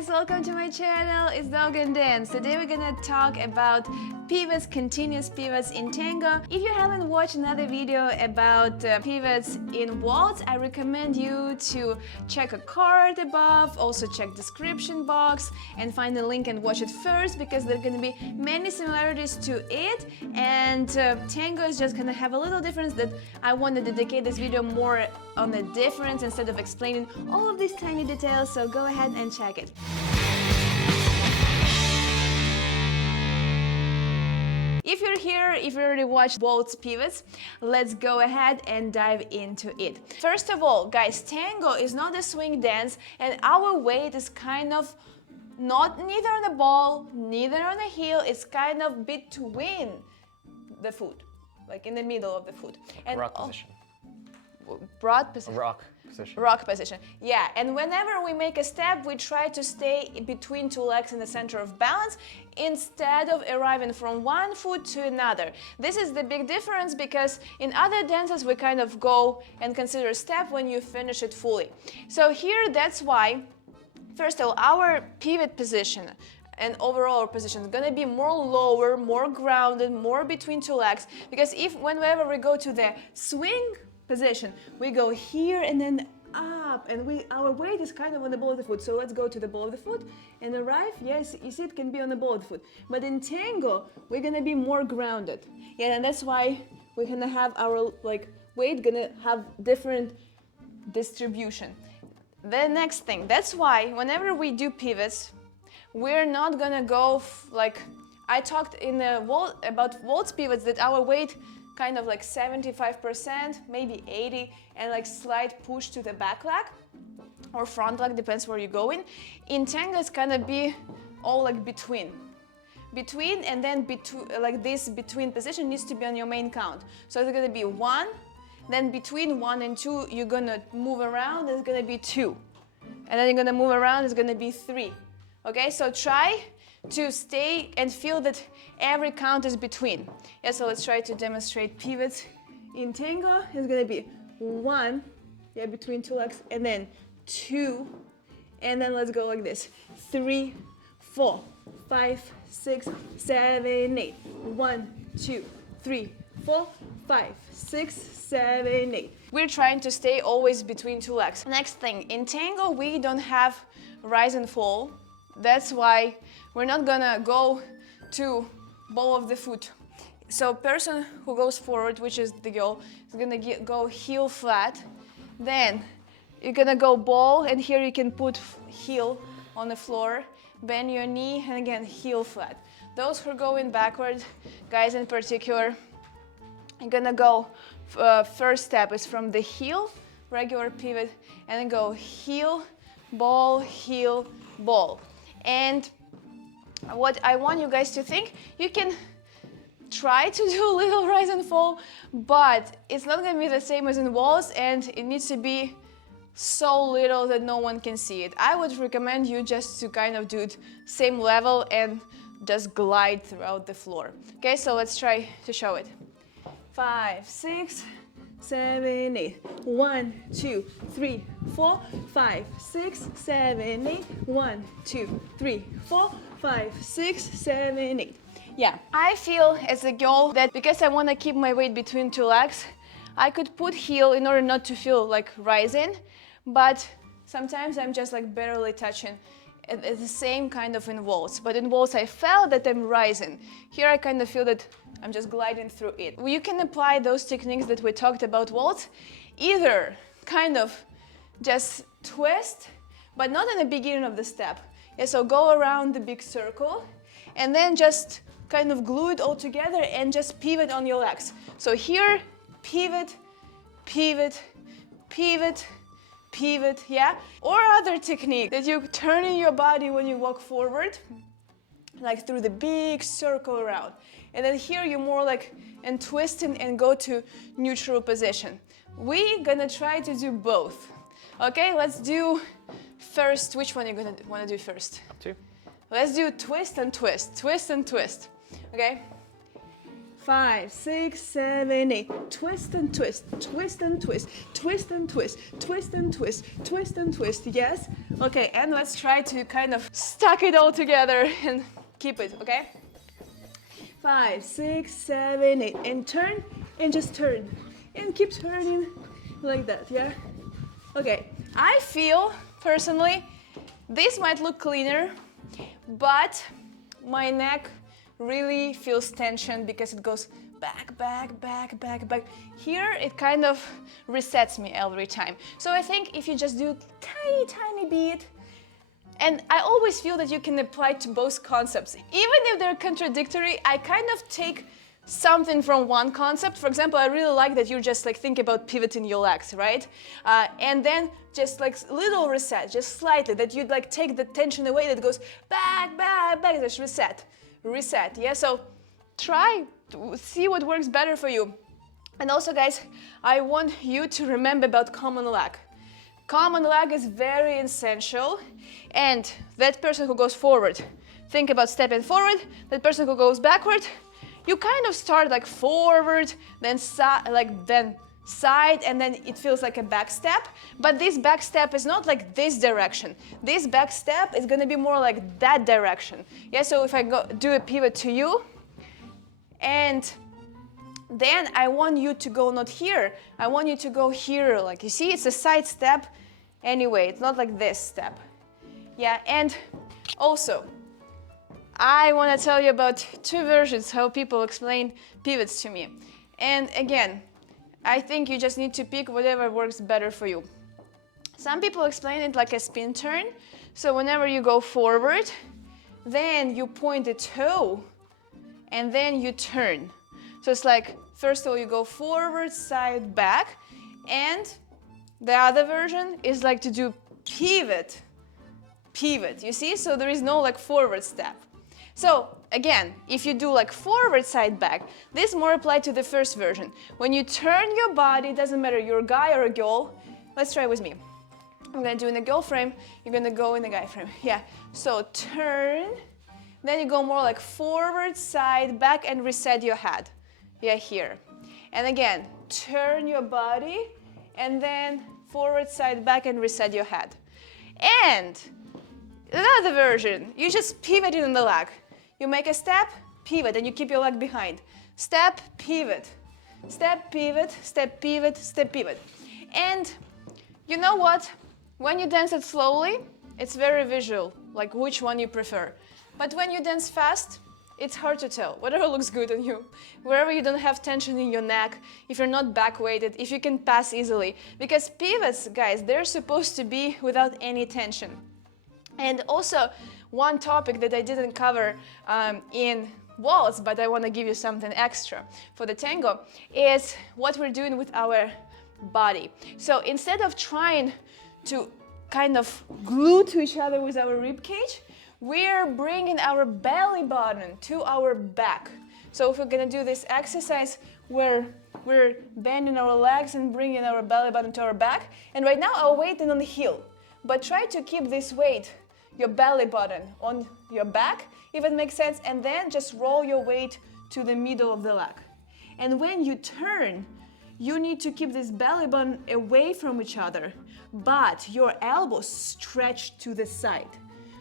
guys, welcome to my channel. It's Dovgan Dance. Today we're gonna talk about pivots, continuous pivots in Tango. If you haven't watched another video about pivots in WALTZ, I recommend you to check a card above, also check description box and find the link and watch it first because there are gonna be many similarities to it, and Tango is just gonna have a little difference that I want to dedicate this video more on the difference instead of explaining all of these tiny details, so go ahead and check it. If you're here, if you already watched WALTZ pivots, let's go ahead and dive into it. First of all, guys, Tango is not a swing dance, and our weight is kind of neither on the ball, neither on the heel. It's kind of between the foot, like in the middle of the foot. And rock position. Broad position. Rock position. Rock position. Yeah, and whenever we make a step, we try to stay between two legs in the center of balance instead of arriving from one foot to another. This is the big difference because in other dances we kind of go and consider a step when you finish it fully. So here, that's why, first of all, our pivot position and overall position is gonna be more lower, more grounded, more between two legs, because whenever we go to the swing position, we go here and then up, and our weight is kind of on the ball of the foot. So let's go to the ball of the foot and arrive. Yes, you see, it can be on the ball of the foot. But in Tango, we're gonna be more grounded. Yeah, and that's why we're gonna have our weight gonna have different distribution. The next thing, that's why whenever we do pivots, we're not gonna go I talked in the about WALTZ pivots that our weight kind of 75%, maybe 80, and slight push to the back leg or front leg, depends where you're going. In Tango, it's gonna be all between, and then this between position needs to be on your main count. So it's gonna be 1, then between 1 and 2, you're gonna move around, it's gonna be 2, and then you're gonna move around, it's gonna be 3. Okay, so try to stay and feel that every count is between. Yeah, so let's try to demonstrate pivots in Tango. It's gonna be 1, yeah, between two legs, and then 2, and then let's go like this. 3, 4, 5, 6, 7, 8. 1, 2, 3, 4, 5, 6, 7, 8. We're trying to stay always between two legs. Next thing, in Tango, we don't have rise and fall. That's why we're not gonna go to ball of the foot. So person who goes forward, which is the girl, is gonna go heel flat. Then you're gonna go ball, and here you can put heel on the floor, bend your knee, and again, heel flat. Those who are going backward, guys in particular, you're gonna go, first step is from the heel, regular pivot, and then go heel, ball, ball. And what I want you guys to think, you can try to do a little rise and fall, but it's not gonna be the same as in WALTZ, and it needs to be so little that no one can see it. I would recommend you just to kind of do it same level and just glide throughout the floor. Okay, so let's try to show it. 5, 6, 7, 8. 1, 2, 3, 4, 5, 6, 7, 8. 1, 2, 3, 4, 5, 6, 7, 8. Yeah, I feel as a girl that because I want to keep my weight between two legs, I could put heel in order not to feel rising, but sometimes I'm just barely touching. It's the same kind of in WALTZ, but in WALTZ I felt that I'm rising. Here I kind of feel that I'm just gliding through it. You can apply those techniques that we talked about WALTZ, either kind of just twist, but not in the beginning of the step. Yeah, so go around the big circle, and then just kind of glue it all together and just pivot on your legs. So here, pivot, pivot, pivot, pivot, yeah? Or other technique that you turn in your body when you walk forward, through the big circle around. And then here you're more and twisting and go to neutral position. We're gonna try to do both. Okay, let's do first, which one you're gonna wanna do first? Two. Let's do twist and twist, twist and twist. Okay? 5, 6, 7, 8. Twist and twist, twist and twist, twist and twist, twist and twist, twist and twist. Yes? Okay, and let's try to kind of stack it all together and keep it, okay? 5, 6, 7, 8. And turn and just turn. And keep turning like that, yeah? Okay, I feel personally this might look cleaner, but my neck really feels tension because it goes back, back, back, back, back. Here it kind of resets me every time. So I think if you just do tiny, tiny bit, and I always feel that you can apply to both concepts. Even if they're contradictory, I kind of take something from one concept. For example, I really like that you just like think about pivoting your legs, right? And then just like little reset, just slightly, that you'd like take the tension away that goes back, back, back, just reset. Reset, yeah? So try to see what works better for you. And also, guys, I want you to remember about common leg. Common leg is very essential, and that person who goes forward, think about stepping forward. That person who goes backward, you kind of start like forward, then side, and then it feels like a back step. But this back step is not like this direction. This back step is gonna be more like that direction. Yeah, so if I do a pivot to you, and then I want you to go not here, I want you to go here. Like you see, it's a side step anyway, it's not like this step. Yeah, and also, I want to tell you about two versions how people explain pivots to me. And again, I think you just need to pick whatever works better for you. Some people explain it like a spin turn. So whenever you go forward, then you point a toe, and then you turn. So it's like, first of all, you go forward, side, back, and the other version is like to do pivot, pivot, you see? So there is no like forward step. So again, if you do like forward, side, back, this more applied to the first version. When you turn your body, doesn't matter you're a guy or a girl. Let's try with me. I'm gonna do in the girl frame, you're gonna go in the guy frame. Yeah, so turn, then you go more like forward, side, back, and reset your head. Yeah, here. And again, turn your body, and then forward, side, back, and reset your head. And another version, you just pivot in the leg. You make a step, pivot, and you keep your leg behind. Step, pivot, step, pivot, step, pivot, step, pivot. And you know what? When you dance it slowly, it's very visual, like which one you prefer. But when you dance fast, it's hard to tell. Whatever looks good on you, wherever you don't have tension in your neck, if you're not back-weighted, if you can pass easily. Because pivots, guys, they're supposed to be without any tension. And also, one topic that I didn't cover in WALTZ, but I want to give you something extra for the tango, is what we're doing with our body. So instead of trying to kind of glue to each other with our rib cage, we're bringing our belly button to our back. So if we're gonna do this exercise where we're bending our legs and bringing our belly button to our back, and right now our weight is on the heel, but try to keep this weight, your belly button, on your back, if it makes sense, and then just roll your weight to the middle of the leg. And when you turn, you need to keep this belly button away from each other, but your elbows stretch to the side.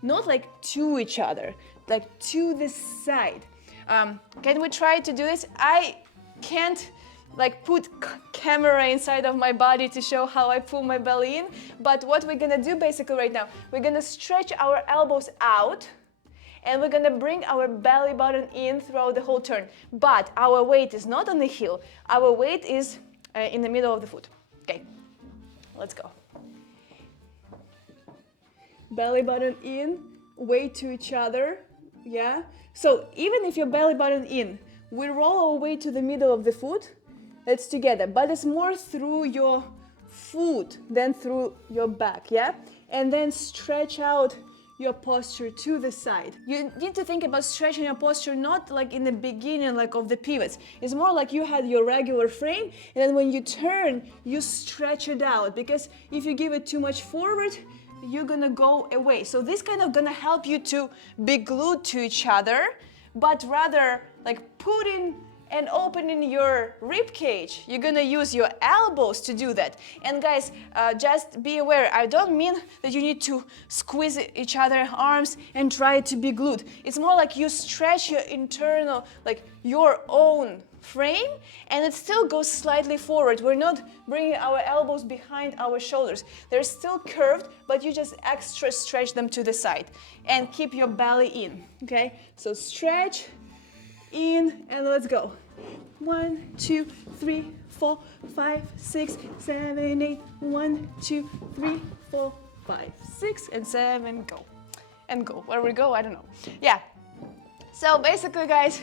Not like to each other, like to the side. Can we try to do this? I can't like put camera inside of my body to show how I pull my belly in, but what we're gonna do basically right now, we're gonna stretch our elbows out, and we're gonna bring our belly button in throughout the whole turn. But our weight is not on the heel, our weight is in the middle of the foot. Okay, let's go. Belly button in, weight to each other, yeah? So even if your belly button in, we roll our weight to the middle of the foot, it's together, but it's more through your foot than through your back, yeah? And then stretch out your posture to the side. You need to think about stretching your posture not like in the beginning like of the pivots. It's more like you had your regular frame, and then when you turn, you stretch it out, because if you give it too much forward, you're gonna go away. So this kind of gonna help you to be glued to each other, but rather like putting and opening your rib cage. You're gonna use your elbows to do that. And guys, just be aware, I don't mean that you need to squeeze each other's arms and try to be glued. It's more like you stretch your internal, like your own frame, and it still goes slightly forward. We're not bringing our elbows behind our shoulders. They're still curved, but you just extra stretch them to the side and keep your belly in, okay? So stretch, in, and let's go. 1, 2, 3, 4, 5, 6, 7, 8. 1, 2, 3, 4, 5, 6, and 7, go. And go. Where we go, I don't know. Yeah. So basically, guys,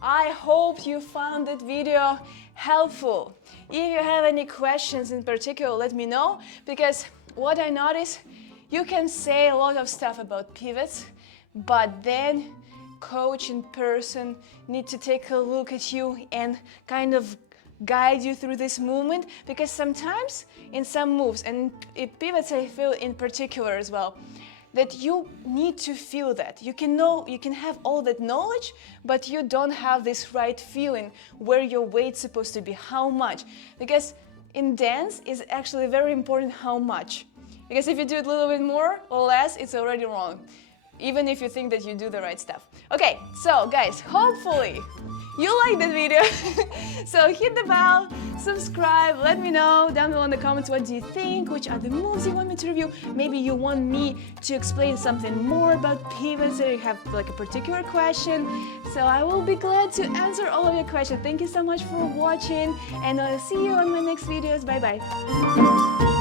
I hope you found that video helpful. If you have any questions in particular, let me know, because what I noticed, you can say a lot of stuff about pivots, but then coach in person need to take a look at you and kind of guide you through this movement, because sometimes in some moves, and pivots I feel in particular as well, that you need to feel that. You can have all that knowledge, but you don't have this right feeling where your weight's supposed to be, how much. Because in dance, it's actually very important how much. Because if you do it a little bit more or less, it's already wrong, even if you think that you do the right stuff. Okay, so guys, hopefully you like that video. So hit the bell, subscribe, let me know down below in the comments what do you think, which other moves you want me to review. Maybe you want me to explain something more about pivots, or you have like a particular question. So I will be glad to answer all of your questions. Thank you so much for watching, and I'll see you on my next videos. Bye bye.